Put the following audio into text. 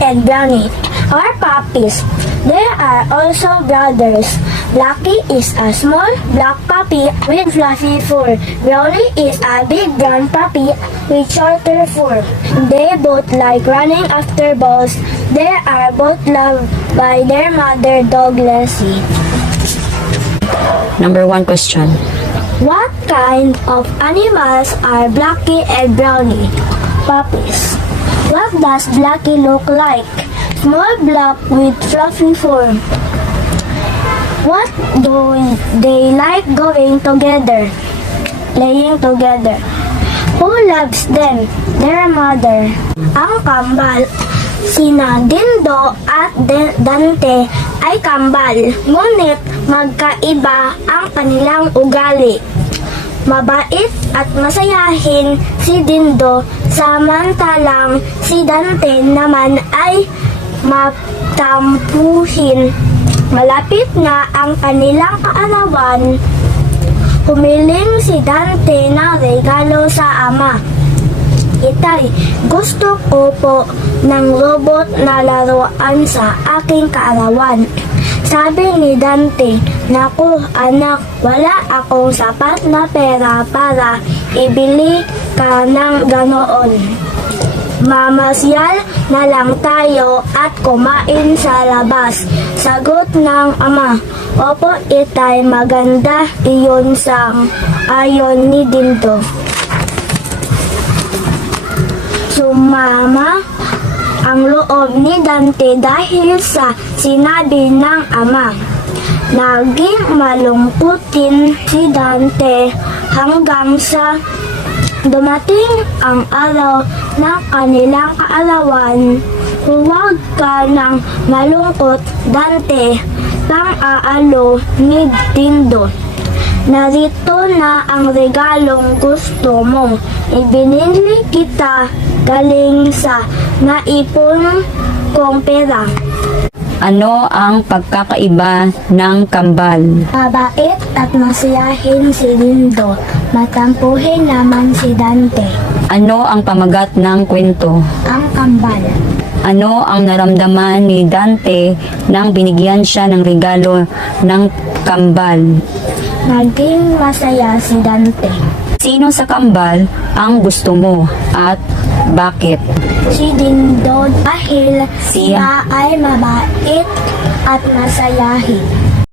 and Brownie are puppies. They are also brothers. Blackie is a small black puppy with fluffy fur. Brownie is a big brown puppy with shorter fur. They both like running after balls. They are both loved by their mother dog Lassie. Number 1 question. What kind of animals are Blackie and Brownie? Puppies. What does Blackie look like? Small black with fluffy fur. What do they like going together? Playing together. Who loves them? Their mother. Ang kambal. Sina Dindo at Dante ay kambal, ngunit magkaiba ang kanilang ugali. Mabait at masayahin si Dindo, samantalang si Dante naman ay matampuhin. Malapit na ang kanilang kaarawan, humiling si Dante ng regalo sa ama. Itay, gusto ko po ng robot na laruan sa aking kaarawan. Sabi ni Dante, naku anak, wala akong sapat na pera para ibili ka ng ganoon. Mamasyal na lang tayo at kumain sa labas. Sagot ng ama. Opo, Itay, maganda iyon sang ayon ni Dindo. Sumama ang loob ni Dante dahil sa sinabi ng ama. Naging malungkutin si Dante hanggang sa dumating ang araw ng kanilang kaarawan. Huwag ka nang malungkot, Dante, pang-aalo ni Dindo. Narito na ang regalong gusto mo. Ibinili kita galing sa naipon kong pera. Ano ang pagkakaiba ng kambal? Mabait at masayahin si Dindo. Matampuhin naman si Dante. Ano ang pamagat ng kwento? Ang kambal. Ano ang naramdaman ni Dante nang binigyan siya ng regalo ng kambal? Naging masaya si Dante. Sino sa kambal ang gusto mo at bakit? Si Dindo dahil siya ay mabait at masayahin.